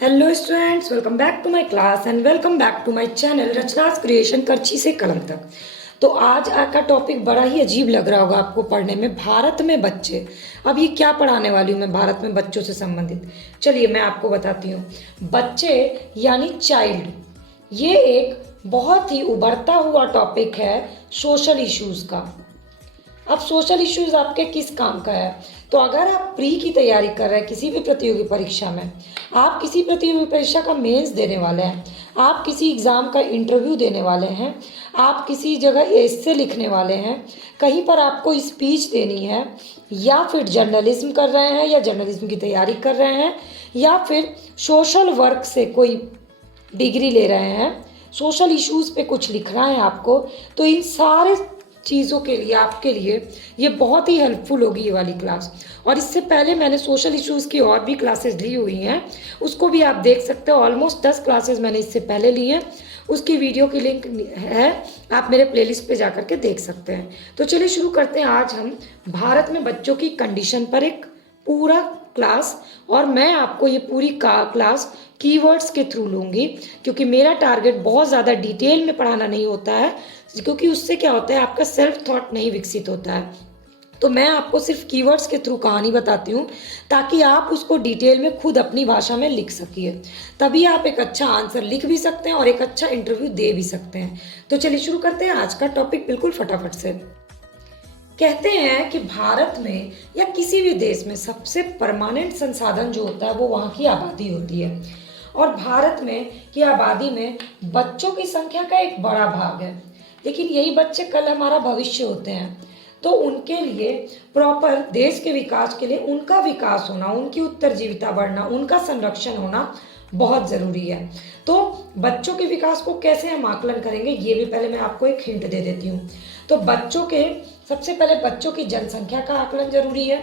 Hello students, welcome back to my class and welcome back to my channel Rachna's creation करची से कलम तक। तो आज का टॉपिक बड़ा ही अजीब लग रहा होगा आपको पढ़ने में, भारत में बच्चे। अब ये क्या पढ़ाने वाली हूँ मैं भारत में बच्चों से संबंधित। चलिए मैं आपको बताती हूँ। बच्चे यानी चाइल्ड, ये एक बहुत ही उभरता हुआ टॉपिक है सोशल इश्यूज़ का। अब सोशल इश्यूज आपके किस काम का है? तो अगर आप प्री की तैयारी कर रहे हैं किसी भी प्रतियोगी परीक्षा में, आप किसी प्रतियोगी परीक्षा का मेंस देने वाले हैं, आप किसी एग्ज़ाम का इंटरव्यू देने वाले हैं, आप किसी जगह एस्से लिखने वाले हैं, कहीं पर आपको स्पीच देनी है, या फिर जर्नलिज्म कर रहे हैं या जर्नलिज्म की तैयारी कर रहे हैं, या फिर सोशल वर्क से कोई डिग्री ले रहे हैं, सोशल इश्यूज़ पे कुछ लिखना है आपको, तो इन सारे चीज़ों के लिए आपके लिए ये बहुत ही हेल्पफुल होगी ये वाली क्लास। और इससे पहले मैंने सोशल इश्यूज़ की और भी क्लासेस ली हुई हैं, उसको भी आप देख सकते हो। ऑलमोस्ट 10 क्लासेस मैंने इससे पहले ली हैं, उसकी वीडियो की लिंक है, आप मेरे प्लेलिस्ट पे जा कर के देख सकते हैं। तो चलिए शुरू करते हैं। आज हम भारत में बच्चों की कंडीशन पर एक पूरा क्लास, और मैं आपको ये पूरी क्लास कीवर्ड्स के थ्रू लूँगी, क्योंकि मेरा टारगेट बहुत ज़्यादा डिटेल में पढ़ाना नहीं होता है, क्योंकि उससे क्या होता है आपका सेल्फ थॉट नहीं विकसित होता है। तो मैं आपको सिर्फ कीवर्ड्स के थ्रू कहानी बताती हूँ, ताकि आप उसको डिटेल में खुद अपनी भाषा में लिख सकिए, तभी आप एक अच्छा आंसर लिख भी सकते हैं और एक अच्छा इंटरव्यू दे भी सकते हैं। तो चलिए शुरू करते हैं आज का टॉपिक बिल्कुल फटाफट से। कहते हैं कि भारत में या किसी भी देश में सबसे परमानेंट संसाधन जो होता है वो वहाँ की आबादी होती है, और भारत में की आबादी में बच्चों की संख्या का एक बड़ा भाग है। लेकिन यही बच्चे कल हमारा भविष्य होते हैं, तो उनके लिए प्रॉपर देश के विकास के लिए उनका विकास होना, उनकी उत्तरजीविता बढ़ना, उनका संरक्षण होना बहुत ज़रूरी है। तो बच्चों के विकास को कैसे हम आकलन करेंगे, ये भी पहले मैं आपको एक हिंट दे देती हूँ। तो बच्चों के सबसे पहले बच्चों की जनसंख्या का आकलन जरूरी है।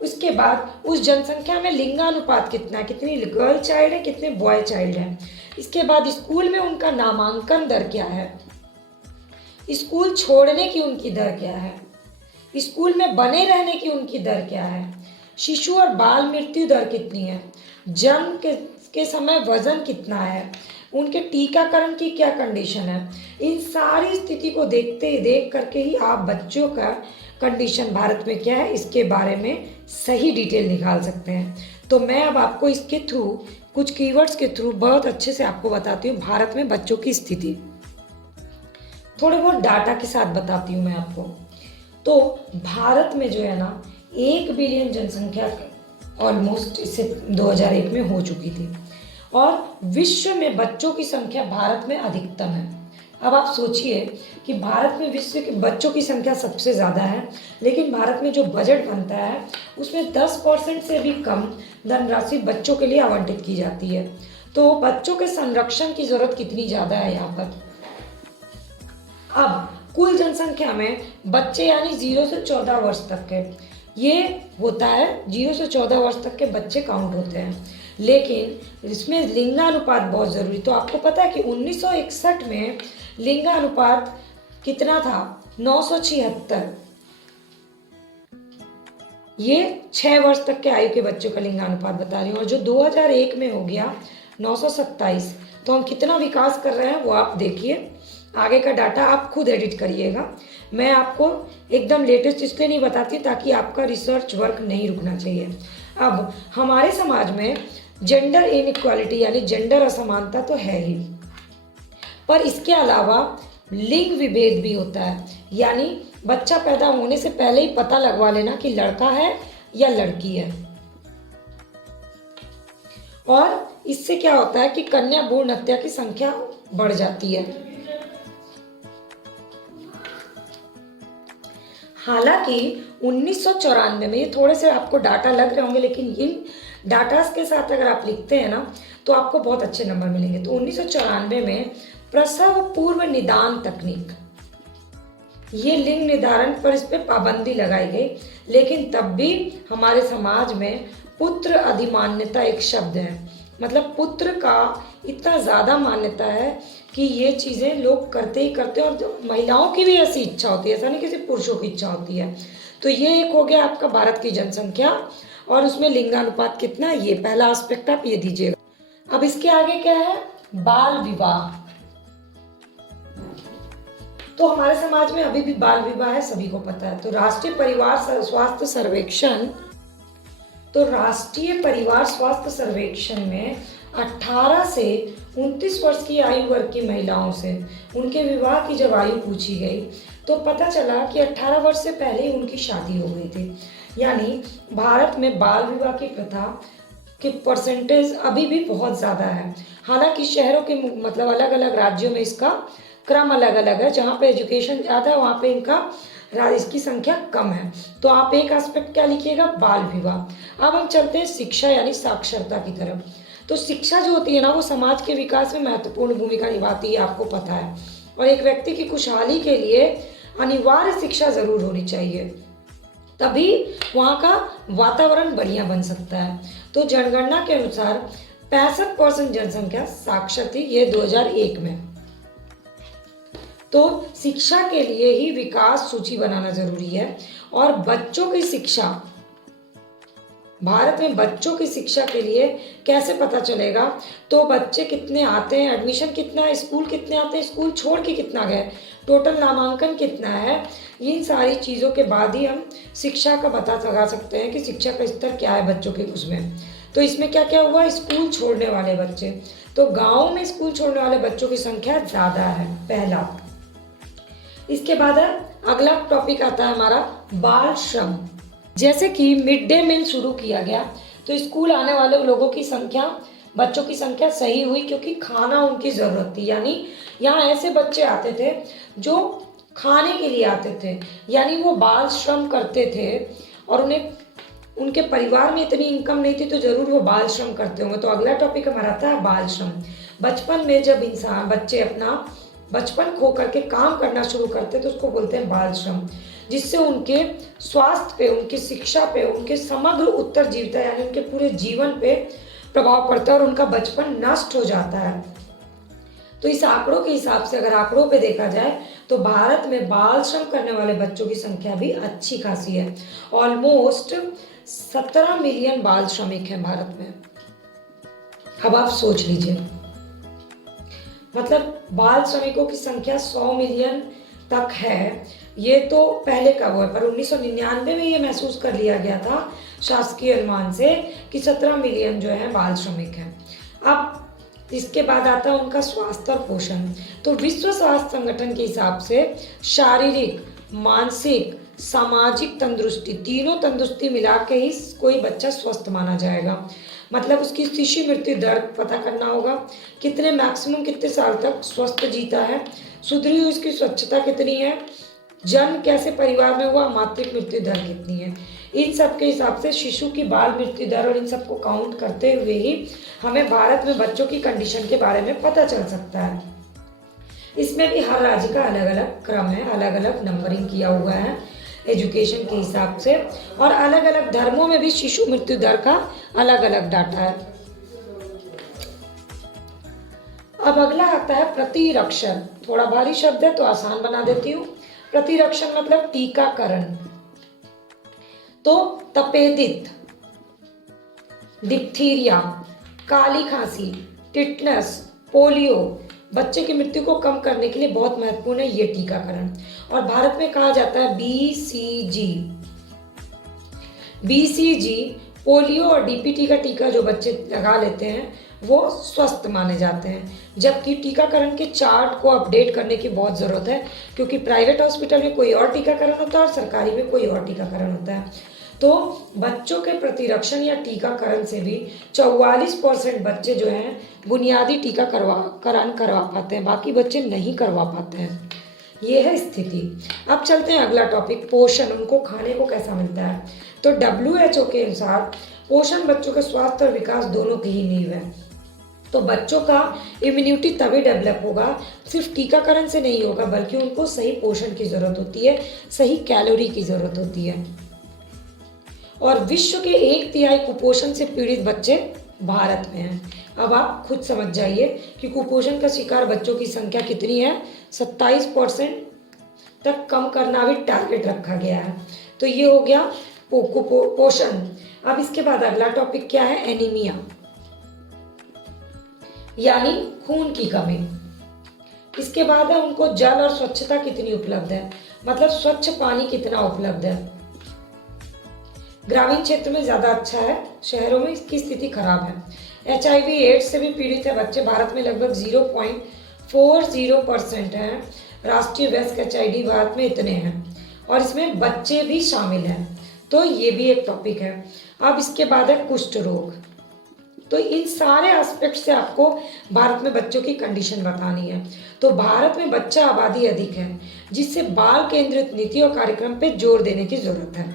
उसके बाद उस जनसंख्या में लिंगानुपात कितना है, कितनी गर्ल चाइल्ड है, कितने बॉय चाइल्ड है। इसके बाद स्कूल में उनका नामांकन दर क्या है, स्कूल छोड़ने की उनकी दर क्या है, स्कूल में बने रहने की उनकी दर क्या है, शिशु और बाल मृत्यु दर कितनी है, जन्म के समय वजन कितना है, उनके टीकाकरण की क्या कंडीशन है। इन सारी स्थिति को देख करके ही आप बच्चों का कंडीशन भारत में क्या है इसके बारे में सही डिटेल निकाल सकते हैं। तो मैं अब आपको इसके थ्रू कुछ कीवर्ड्स के थ्रू बहुत अच्छे से आपको बताती हूँ भारत में बच्चों की स्थिति, थोड़े बहुत डाटा के साथ बताती हूँ मैं आपको। तो भारत में जो है ना 1 बिलियन जनसंख्या ऑलमोस्ट इससे 2001 में हो चुकी थी, और विश्व में बच्चों की संख्या भारत में अधिकतम है। अब आप सोचिए कि भारत में विश्व के बच्चों की संख्या सबसे ज़्यादा है, लेकिन भारत में जो बजट बनता है उसमें 10% से भी कम धनराशि बच्चों के लिए आवंटित की जाती है। तो बच्चों के संरक्षण की ज़रूरत कितनी ज़्यादा है यहाँ पर। अब कुल जनसंख्या में बच्चे यानी 0 से 14 वर्ष तक के, ये होता है 0 से 14 वर्ष तक के बच्चे काउंट होते हैं, लेकिन इसमें लिंगानुपात बहुत ज़रूरी। तो आपको पता है कि 1961 में लिंगानुपात कितना था, 976। ये 6 वर्ष तक के आयु के बच्चों का लिंगानुपात बता रही हूँ, और जो 2001 में हो गया 927। तो हम कितना विकास कर रहे हैं वो आप देखिए। आगे का डाटा आप खुद एडिट करिएगा, मैं आपको एकदम लेटेस्ट इसलिए नहीं बताती ताकि आपका रिसर्च वर्क नहीं रुकना चाहिए। अब हमारे समाज में जेंडर इनइक्वालिटी यानी जेंडर असमानता तो है ही, पर इसके अलावा लिंग विभेद भी होता है, यानी बच्चा पैदा होने से पहले ही पता लगवा लेना कि लड़का है या लड़की है। और इससे क्या होता है कि कन्या भ्रूण हत्या की संख्या बढ़ जाती है। हालांकि 1994 में, ये थोड़े से आपको डाटा लग रहे होंगे, लेकिन इन डाटास के साथ अगर आप लिखते हैं ना तो आपको बहुत अच्छे नंबर मिलेंगे। तो 1994 में प्रसव पूर्व निदान तकनीक, ये लिंग निर्धारण पर इस पर पाबंदी लगाई गई, लेकिन तब भी हमारे समाज में पुत्र अधिमान्यता एक शब्द है, मतलब पुत्र का इतना ज़्यादा मान्यता है कि ये चीज़ें लोग करते ही करते हैं, और महिलाओं की भी ऐसी इच्छा होती है, ऐसा नहीं कि सिर्फ पुरुषों की इच्छा होती है। तो ये एक हो गया आपका भारत की जनसंख्या, और उसमें लिंगानुपात कितना है, ये पहला एस्पेक्ट आप ये दीजिएगा। अब इसके आगे क्या है, बाल विवाह। तो हमारे समाज में अभी भी बाल विवाह है, सभी को पता है। तो राष्ट्रीय परिवार स्वास्थ्य सर्वेक्षण, तो राष्ट्रीय परिवार स्वास्थ्य सर्वेक्षण में 18 से 29 वर्ष की आयु वर्ग की महिलाओं से उनके विवाह की जब आयु पूछी गई तो पता चला कि 18 वर्ष से पहले ही उनकी शादी हो गई थी। यानी भारत में बाल विवाह की प्रथा की परसेंटेज अभी भी बहुत ज़्यादा है। हालांकि शहरों के मतलब अलग अलग राज्यों में इसका क्रम अलग अलग है। जहाँ पे एजुकेशन ज़्यादा है वहाँ पे इसकी संख्या कम है। तो आप एक एस्पेक्ट क्या लिखिएगा, बाल विवाह। अब हम चलते हैं शिक्षा यानी साक्षरता की तरफ। तो शिक्षा जो होती है ना, वो समाज के विकास में महत्वपूर्ण भूमिका निभाती है, आपको पता है। और एक व्यक्ति की खुशहाली के लिए अनिवार्य शिक्षा जरूर होनी चाहिए, तभी वहाँ का वातावरण बढ़िया बन सकता है। तो जनगणना के अनुसार 65% जनसंख्या साक्षर थी, ये 2001 में। तो शिक्षा के लिए ही विकास सूची बनाना जरूरी है। और बच्चों की शिक्षा, भारत में बच्चों की शिक्षा के लिए कैसे पता चलेगा, तो बच्चे कितने आते हैं, एडमिशन कितना है, स्कूल कितने आते हैं, स्कूल छोड़ के कितना गए, टोटल नामांकन कितना है, इन सारी चीज़ों के बाद ही हम शिक्षा का पता लगा सकते हैं कि शिक्षा का स्तर क्या है बच्चों के उसमें। तो इसमें क्या क्या हुआ, स्कूल छोड़ने वाले बच्चे, तो गाँव में स्कूल छोड़ने वाले बच्चों की संख्या ज़्यादा है, पहला। इसके बाद अगला टॉपिक आता है हमारा बाल श्रम। जैसे कि मिड डे मील शुरू किया गया तो स्कूल आने वाले लोगों की संख्या, बच्चों की संख्या सही हुई, क्योंकि खाना उनकी ज़रूरत थी। यानी यहाँ ऐसे बच्चे आते थे जो खाने के लिए आते थे, यानी वो बाल श्रम करते थे और उन्हें उनके परिवार में इतनी इनकम नहीं थी तो ज़रूर वो बाल श्रम करते होंगे। तो अगला टॉपिक हमारा आता है बाल श्रम। बचपन में जब बच्चे अपना बचपन खो करके काम करना शुरू करते तो उसको बोलते हैं बाल श्रम, जिससे उनके स्वास्थ्य पे, उनकी शिक्षा पे, उनके समग्र उत्तरजीविता यानी उनके पूरे जीवन पे प्रभाव पड़ता है और उनका बचपन नष्ट हो जाता है। तो इस आंकड़ों के हिसाब से अगर आंकड़ों पे देखा जाए तो भारत में बाल श्रम करने वाले बच्चों की संख्या भी अच्छी खासी है। ऑलमोस्ट 17 मिलियन बाल श्रमिक हैं भारत में। अब आप सोच लीजिए, मतलब बाल श्रमिकों की संख्या 100 मिलियन तक है, ये तो पहले का हुआ है, पर 1999 में ये महसूस कर लिया गया था शासकीय अनुमान से कि 17 मिलियन जो है बाल श्रमिक हैं। अब इसके बाद आता है उनका स्वास्थ्य और पोषण। तो विश्व स्वास्थ्य संगठन के हिसाब से शारीरिक, मानसिक, सामाजिक तंदुरुस्ती, तीनों तंदुरुस्ती मिला के ही कोई बच्चा स्वस्थ माना जाएगा। मतलब उसकी शिशु मृत्यु दर पता करना होगा, कितने मैक्सिमम कितने साल तक स्वस्थ जीता है, सुधरी हुई उसकी स्वच्छता कितनी है, जन्म कैसे परिवार में हुआ, मातृ मृत्यु दर कितनी है। इन सब के हिसाब से शिशु की बाल मृत्यु दर और इन सबको काउंट करते हुए ही हमें भारत में बच्चों की कंडीशन के बारे में पता चल सकता है। इसमें भी हर राज्य का अलग अलग क्रम है, अलग अलग नंबरिंग किया हुआ है एजुकेशन के हिसाब से, और अलग अलग धर्मों में भी शिशु मृत्यु दर का अलग अलग डाटा है। अब अगला आता है प्रतिरक्षण। थोड़ा भारी शब्द है तो आसान बना देती हूँ। प्रतिरक्षण मतलब टीकाकरण। तो तपेदिक, डिप्थीरिया, काली खांसी, टिटनस, पोलियो, बच्चे की मृत्यु को कम करने के लिए बहुत महत्वपूर्ण है ये टीकाकरण। और भारत में कहा जाता है BCG। BCG पोलियो और DPT का टीका जो बच्चे लगा लेते हैं वो स्वस्थ माने जाते हैं। जबकि टीकाकरण के चार्ट को अपडेट करने की बहुत ज़रूरत है, क्योंकि प्राइवेट हॉस्पिटल में कोई और टीकाकरण होता है और सरकारी में कोई और टीकाकरण होता है। तो बच्चों के प्रतिरक्षण या टीकाकरण से भी 44% बच्चे जो हैं बुनियादी टीकाकरण करवा पाते हैं, बाकी बच्चे नहीं करवा पाते हैं। ये है स्थिति। अब चलते हैं अगला टॉपिक, पोषण। उनको खाने को कैसा मिलता है। तो WHO के अनुसार पोषण बच्चों के स्वास्थ्य और विकास दोनों की ही नींव है। तो बच्चों का इम्यूनिटी तभी डेवलप होगा, सिर्फ टीकाकरण से नहीं होगा, बल्कि उनको सही पोषण की ज़रूरत होती है, सही कैलोरी की ज़रूरत होती है। और विश्व के 1/3 कुपोषण से पीड़ित बच्चे भारत में हैं। अब आप खुद समझ जाइए कि कुपोषण का शिकार बच्चों की संख्या कितनी है। 27% तक कम करना भी टारगेट रखा गया है। तो ये हो गया पोषण। अब इसके बाद अगला टॉपिक क्या है, एनीमिया। यानी खून की कमी। इसके बाद है उनको जल और स्वच्छता कितनी उपलब्ध है, मतलब स्वच्छ पानी कितना उपलब्ध है। ग्रामीण क्षेत्र में ज़्यादा अच्छा है, शहरों में इसकी स्थिति खराब है। HIV एड्स से भी पीड़ित है बच्चे भारत में लगभग 0.40% हैं। राष्ट्रीय वयस्क HIV भारत में इतने हैं और इसमें बच्चे भी शामिल हैं, तो ये भी एक टॉपिक है। अब इसके बाद है कुष्ठ रोग। तो इन सारे एस्पेक्ट से आपको भारत में बच्चों की कंडीशन बतानी है। तो भारत में बच्चा आबादी अधिक है, जिससे बाल केंद्रित नीति और कार्यक्रम पे जोर देने की जरूरत है।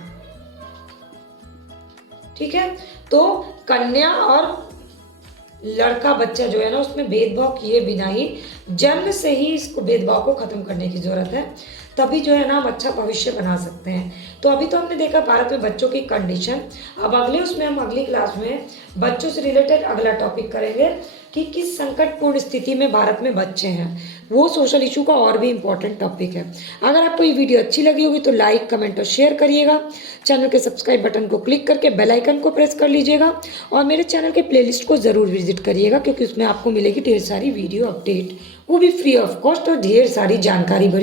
ठीक है, तो कन्या और लड़का बच्चा जो है ना, उसमें भेदभाव किए बिना ही जन्म से ही इसको भेदभाव को खत्म करने की जरूरत है, तभी जो है ना हम अच्छा भविष्य बना सकते हैं। तो अभी तो हमने देखा भारत में बच्चों की कंडीशन। अब उसमें हम अगली क्लास में बच्चों से रिलेटेड अगला टॉपिक करेंगे कि किस संकटपूर्ण स्थिति में भारत में बच्चे हैं। वो सोशल इशू का और भी इम्पोर्टेंट टॉपिक है। अगर आपको ये वीडियो अच्छी लगी होगी तो लाइक, कमेंट और शेयर करिएगा। चैनल के सब्सक्राइब बटन को क्लिक करके बेल आइकन को प्रेस कर लीजिएगा और मेरे चैनल के प्लेलिस्ट को ज़रूर विजिट करिएगा, क्योंकि उसमें आपको मिलेगी ढेर सारी वीडियो अपडेट, वो भी फ्री ऑफ कॉस्ट और ढेर सारी जानकारी भरी